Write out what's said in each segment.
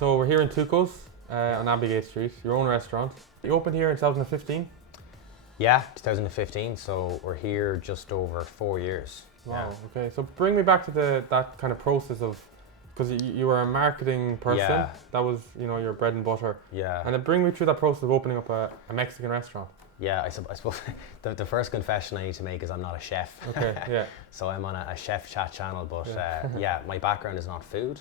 So we're here in Tuco's on Abbey Street, your own restaurant. You opened here in 2015? Yeah, 2015, so we're here just over 4 years. Wow, okay. So bring me back to that kind of process of, because you were a marketing person, Yeah. that was, your bread and butter. Yeah. And then bring me through that process of opening up a Mexican restaurant. Yeah, I suppose the first confession I need to make is I'm not a chef. Okay, yeah. So I'm on a chef chat channel, but Yeah. my background is not food.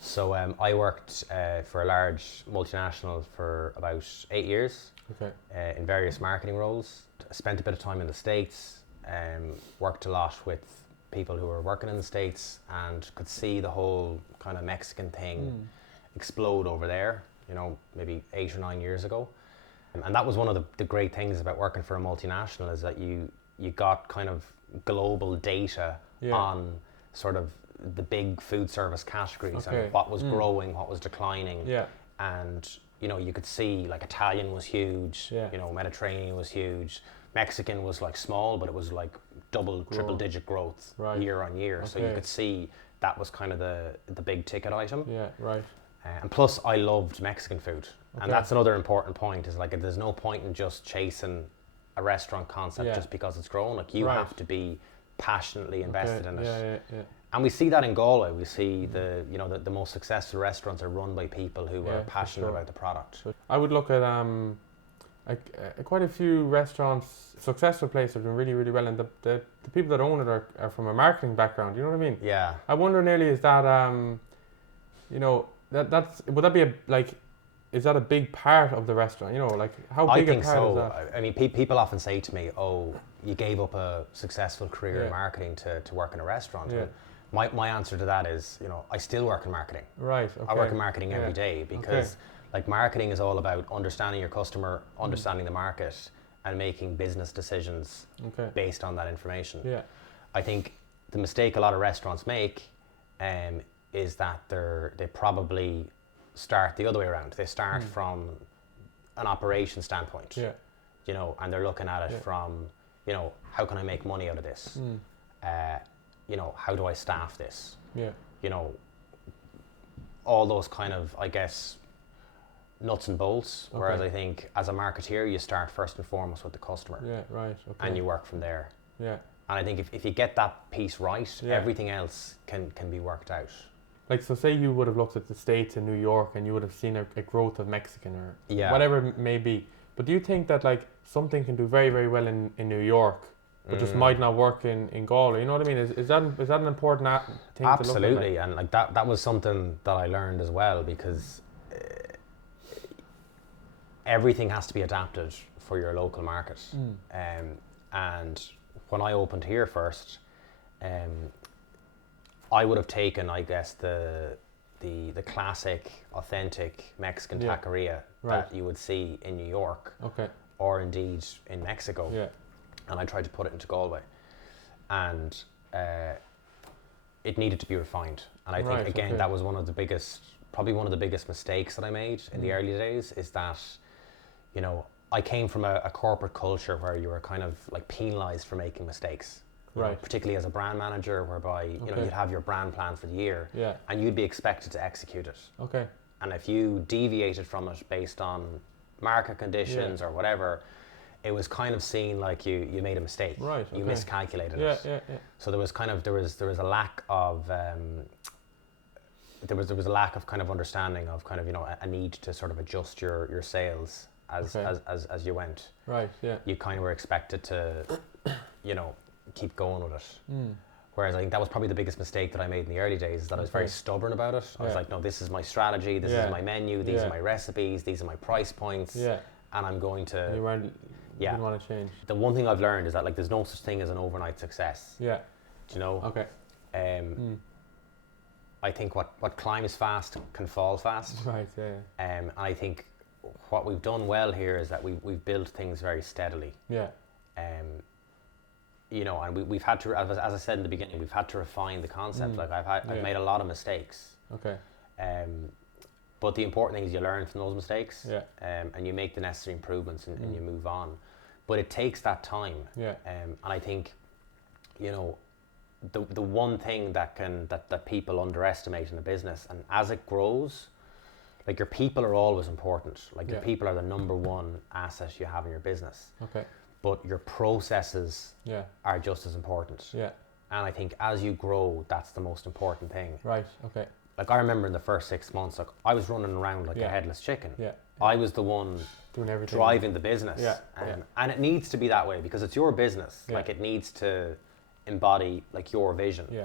So I worked for a large multinational for about 8 years. Okay. In various marketing roles. Spent a bit of time in the States, worked a lot with people who were working in the States and could see the whole kind of Mexican thing explode over there, maybe 8 or 9 years ago. And that was one of the great things about working for a multinational, is that you got kind of global data on sort of the big food service categories and what was growing, what was declining. Yeah. And you could see like Italian was huge, Mediterranean was huge, Mexican was like small, but it was like triple digit growth year on year. Okay. So you could see that was kind of the big ticket item. Yeah, right. And plus I loved Mexican food. Okay. And that's another important point, is like there's no point in just chasing a restaurant concept just because it's grown. Like you have to be passionately invested in it. Yeah. And we see that in Galway. We see the most successful restaurants are run by people who are passionate about the product. I would look at quite a few restaurants, successful places, are doing really, really well, and the people that own it are from a marketing background. You know what I mean? Yeah. I wonder nearly, is that would that be is that a big part of the restaurant? How big a part is that? I think so. I mean, people often say to me, "Oh, you gave up a successful career in marketing to work in a restaurant." Yeah. My answer to that is, I still work in marketing. Right. Okay. I work in marketing every day because like marketing is all about understanding your customer, understanding the market, and making business decisions based on that information. Yeah. I think the mistake a lot of restaurants make is that they probably start the other way around. They start from an operation standpoint. Yeah. And they're looking at it from, how can I make money out of this? How do I staff this? Yeah. All those kind of, I guess, nuts and bolts. Okay. Whereas I think as a marketeer, you start first and foremost with the customer. Yeah, right. Okay. And you work from there. Yeah. And I think if you get that piece right, everything else can be worked out. Like, so say you would have looked at the States and New York and you would have seen a growth of Mexican or whatever it may be. But do you think that something can do very, very well in New York, but just might not work in Galway? You know what I mean? Is that an important thing Absolutely. to look at? And that was something that I learned as well, because everything has to be adapted for your local market. And when I opened here first, I would have taken, I guess, the classic, authentic Mexican taqueria that you would see in New York, or indeed in Mexico, and I tried to put it into Galway, and it needed to be refined. And I think again that was probably one of the biggest mistakes that I made in the early days, is that I came from a corporate culture where you were kind of like penalized for making mistakes. Particularly as a brand manager, whereby you'd have your brand plan for the year, and you'd be expected to execute it. Okay. And if you deviated from it based on market conditions or whatever, it was kind of seen like you made a mistake. Right. Okay. You miscalculated it. Yeah. So there was a lack of there was a lack of kind of understanding of kind of a need to sort of adjust your sales as you went. Right. Yeah. You kind of were expected to keep going with it. Whereas I think that was probably the biggest mistake that I made in the early days, is that I was very stubborn about it. I was like, no, this is my strategy, this is my menu, these are my recipes, these are my price points, and I'm going to... You didn't want to change. The one thing I've learned is that there's no such thing as an overnight success. Yeah. Do you know? Okay. I think what climbs fast can fall fast. Right, yeah. And I think what we've done well here is that we've built things very steadily. Yeah. And we've had to, as I said in the beginning, we've had to refine the concept. I've made a lot of mistakes. Okay. But the important thing is you learn from those mistakes. Yeah. And you make the necessary improvements and you move on. But it takes that time. Yeah. And I think, the one thing that people underestimate in the business, and as it grows, like your people are always important. Like your people are the number one asset you have in your business. Okay. But your processes are just as important. Yeah. And I think as you grow, that's the most important thing. Right. Okay. Like I remember in the first 6 months, like I was running around like a headless chicken. Yeah. I was the one doing everything, driving the business. Yeah. And it needs to be that way because it's your business. Like it needs to embody like your vision. Yeah.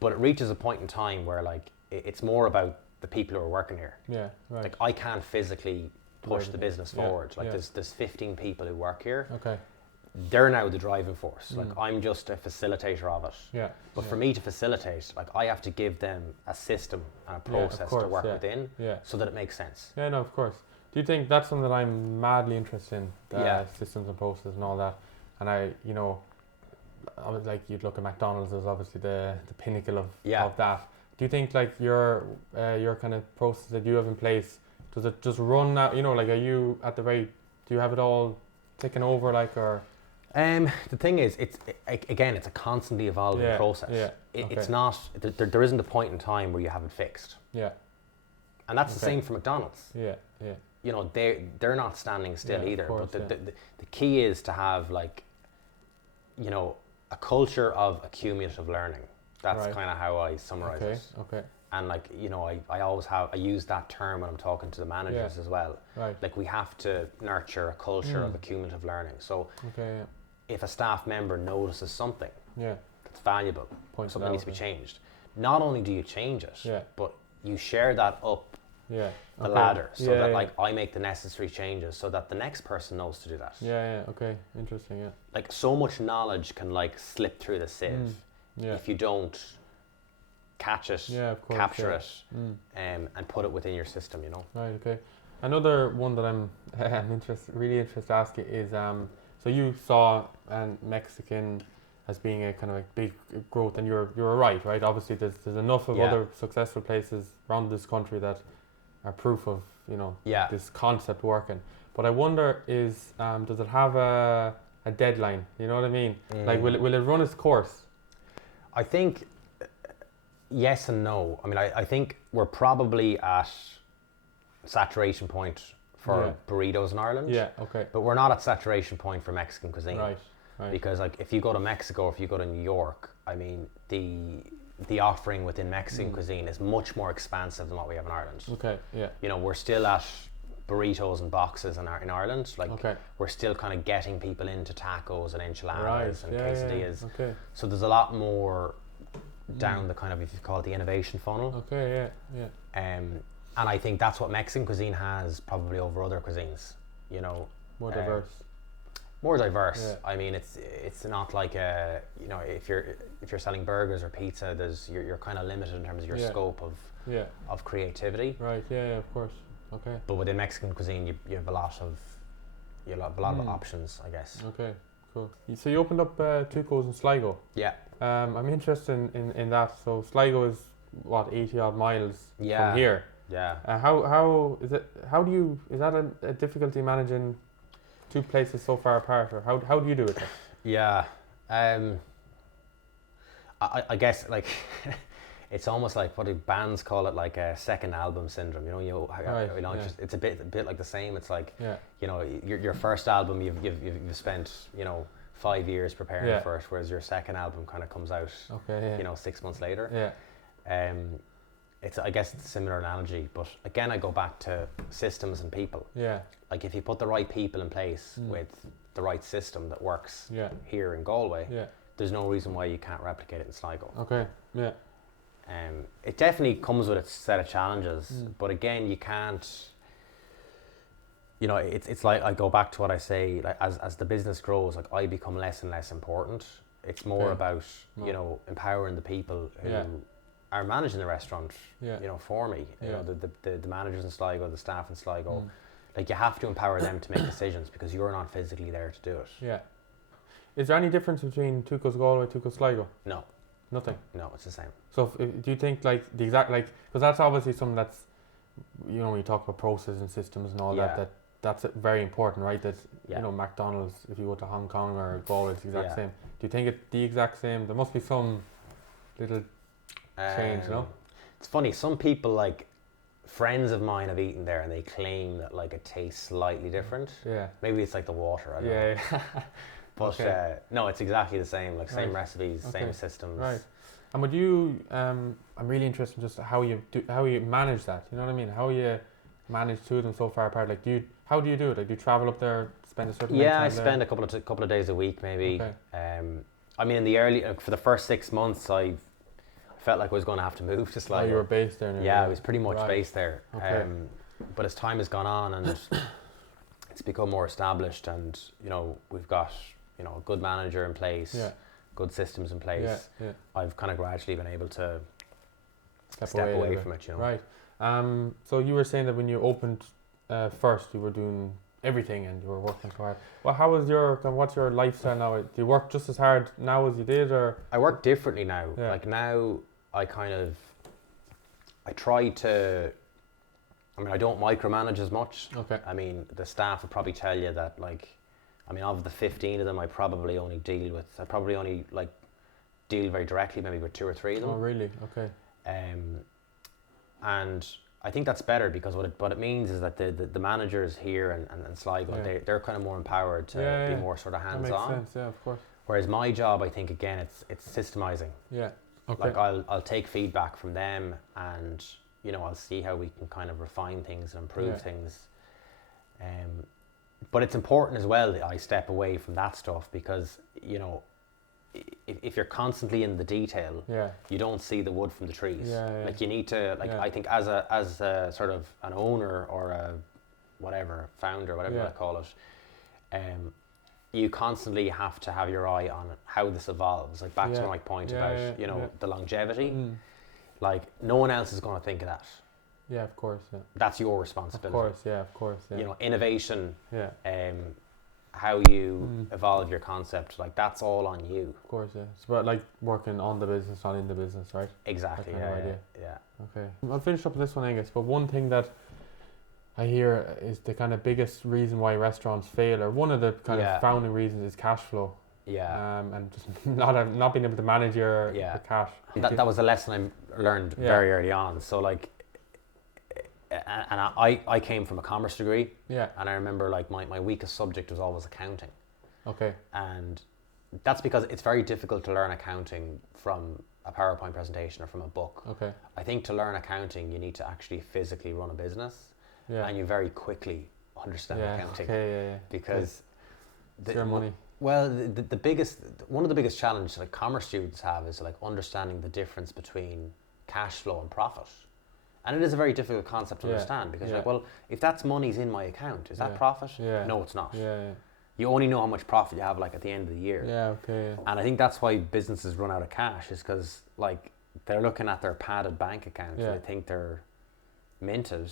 But it reaches a point in time where like it's more about the people who are working here. Yeah. Right. Like I can't physically push the business forward. Like there's 15 people who work here. Okay. They're now the driving force. Like I'm just a facilitator of it. Yeah. But for me to facilitate, like I have to give them a system and a process to work within so that it makes sense. Yeah, no, of course. Do you think that's something that I'm madly interested in, systems and processes and all that? And I was like, you'd look at McDonald's as obviously the pinnacle of that. Do you think like your kind of process that you have in place, does it just run now? Like are you at the do you have it all taken over like or? The thing is, it's a constantly evolving process. Yeah. It's not, there isn't a point in time where you have it fixed. Yeah. And that's the same for McDonald's. Yeah, yeah. They're not standing still either. Course, but the key is to have like, a culture of accumulative learning. That's kind of how I summarize it. Okay. And like, I use that term when I'm talking to the managers as well. Right. Like we have to nurture a culture of accumulative learning. So if a staff member notices something that's valuable, something needs to be changed, not only do you change it, but you share that up the ladder so that like I make the necessary changes so that the next person knows to do that. Okay, interesting. Like so much knowledge can like slip through the sieve if you don't catch it, capture it, and put it within your system. Right. Okay. Another one that I'm really interested to ask you is so you saw Mexican as being a kind of a big growth, and you're right. Obviously, there's enough of other successful places around this country that are proof of this concept working. But I wonder does it have a deadline? You know what I mean? Like will it run its course? I think yes and no. I mean, I think we're probably at saturation point for burritos in Ireland. Yeah, okay. But we're not at saturation point for Mexican cuisine. Right. Because like if you go to Mexico or if you go to New York, I mean the offering within Mexican cuisine is much more expansive than what we have in Ireland. Okay, yeah. We're still at burritos and boxes in Ireland. Like we're still kind of getting people into tacos and enchiladas and quesadillas. Yeah. Okay. So there's a lot more down the kind of, if you call it the innovation funnel. Okay, yeah. And I think that's what Mexican cuisine has probably over other cuisines. More diverse. More diverse. Yeah. I mean, it's not like if you're selling burgers or pizza, you're kind of limited in terms of your scope of creativity. Right. Yeah. Of course. Okay. But within Mexican cuisine, you have a lot of options, I guess. Okay. Cool. So you opened up Tuco's in Sligo. Yeah. I'm interested in that. So Sligo is what 80 odd miles from here. Yeah. How is it? Is that a difficulty managing two places so far apart, or how do you do it? Yeah. I guess like it's almost like what do bands call it, like a second album syndrome. It's a bit like the same. It's like your first album you've spent 5 years preparing for it, whereas your second album kind of comes out 6 months later. Yeah. I guess it's a similar analogy, but again I go back to systems and people. Yeah. Like if you put the right people in place with the right system that works here in Galway, there's no reason why you can't replicate it in Sligo. Okay. Yeah. It definitely comes with its set of challenges, but again you can't. It's like I go back to what I say. Like as the business grows, like I become less and less important. It's more about empowering the people who are managing the restaurant. For me. The managers in Sligo, the staff in Sligo. Like you have to empower them to make decisions because you're not physically there to do it. Yeah. Is there any difference between Tuco's Galway, Tuco's Sligo? No. Nothing. No, it's the same. So do you think like the exact because that's obviously something that's when you talk about process and systems and all that's very important, right? That McDonald's, if you go to Hong Kong or Galway, it's the exact same. Do you think it's the exact same? There must be some little change, It's funny. Some people like friends of mine have eaten there and they claim that like it tastes slightly different. Yeah. Maybe it's like the water. I don't know. Yeah. But no, it's exactly the same. Like same recipes, same systems. Right. And would you? I'm really interested in just how you manage that. You know what I mean? How you manage two of them so far apart. Like, how do you do it? Like, do you travel up there, spend a certain amount of time I spend a couple of days a week maybe. Okay. I mean, in the early for the first 6 months, I felt like I was going to have to move to Sligo. Oh, you were based there now. Yeah, I was pretty much based there. Okay. But as time has gone on and it's become more established, and you know we've got a good manager in place, good systems in place. I've kind of gradually been able to step away from it. You know. Right. So you were saying that when you opened first, you were doing everything and you were working so hard. Well, what's your lifestyle now? Do you work just as hard now as you did, or? I work differently now. Yeah. Like now, I try to. I mean, I don't micromanage as much. Okay. I mean, the staff would probably tell you that, like, I mean, of the 15 of them, I probably only deal very directly, maybe with 2 or 3 of them. Oh, really? Okay. And I think that's better because what it means is that the managers here and Sligo, they're kind of more empowered to be more sort of hands-on. That makes sense, yeah, of course. Whereas my job, I think, again, it's systemizing. Yeah, okay. Like I'll take feedback from them and, I'll see how we can kind of refine things and improve things. But it's important as well that I step away from that stuff because, if you're constantly in the detail, you don't see the wood from the trees. Like you need to, I think as a sort of an owner or a founder, whatever you want to call it, you constantly have to have your eye on how this evolves. Like back to my point about the longevity. Like no one else is going to think of that. Yeah, of course. Yeah. That's your responsibility. Of course. Yeah. Innovation. Yeah. How you evolve your concept, like that's all on you. Of course, yeah. It's about like working on the business, not in the business, right? Exactly. Yeah. Okay. I'll finish up with this one, Aonghus. But one thing that I hear is the kind of biggest reason why restaurants fail, or one of the kind of founding reasons, is cash flow. Yeah. And just not being able to manage your cash. That was a lesson I learned very early on. So like. And I came from a commerce degree, and I remember like my weakest subject was always accounting. Okay. And that's because it's very difficult to learn accounting from a PowerPoint presentation or from a book. Okay. I think to learn accounting, you need to actually physically run a business, and you very quickly understand accounting. Okay, because it's your money. Well, one of the biggest challenges like commerce students have is like understanding the difference between cash flow and profit. And it is a very difficult concept to understand because you're like, well, if that's money's in my account, is that profit? No, it's not. You only know how much profit you have like at the end of the year. And I think that's why businesses run out of cash, is because like they're looking at their padded bank account and they think they're minted.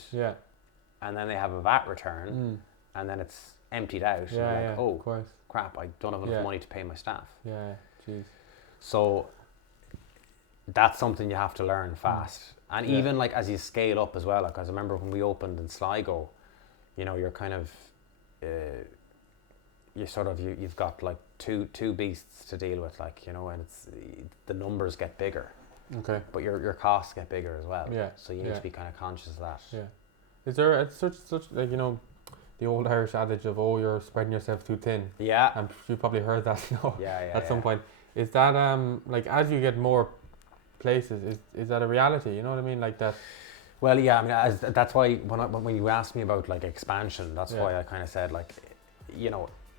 And then they have a VAT return and then it's emptied out. And like, oh, crap, I don't have enough money to pay my staff. Jeez. So that's something you have to learn fast. And even like as you scale up as well, like I remember when we opened in Sligo, you're kind of, you've got like two beasts to deal with, like, and it's the numbers get bigger. Okay. But your costs get bigger as well. So you need to be kind of conscious of that. Is there such like the old Irish adage of you're spreading yourself too thin? And you probably heard that at some point. Is that like as you get more places, is that a reality? You know what I mean, like that? Well, yeah. I mean, that's why when you asked me about like expansion, that's why I kind of said like,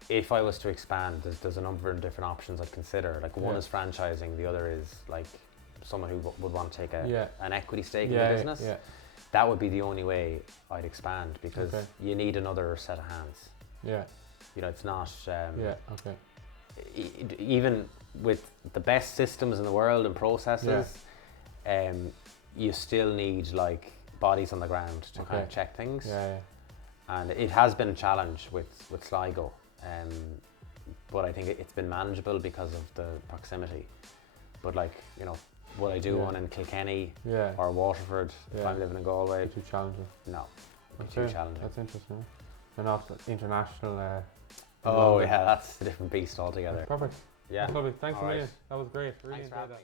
if I was to expand, there's a number of different options I'd consider. Like one is franchising, the other is like someone who would want to take an equity stake in the business. That would be the only way I'd expand because you need another set of hands. It's not. Even with the best systems in the world and processes, you still need like bodies on the ground to kind of check things. And it has been a challenge with Sligo, but I think it's been manageable because of the proximity. But like, would I do one in Kilkenny or Waterford if I'm living in Galway? Too challenging. No, too challenging. That's interesting. They're not international. That's a different beast altogether. Perfect. Yeah. That's lovely. Thanks a million. That was great. Really enjoyed that.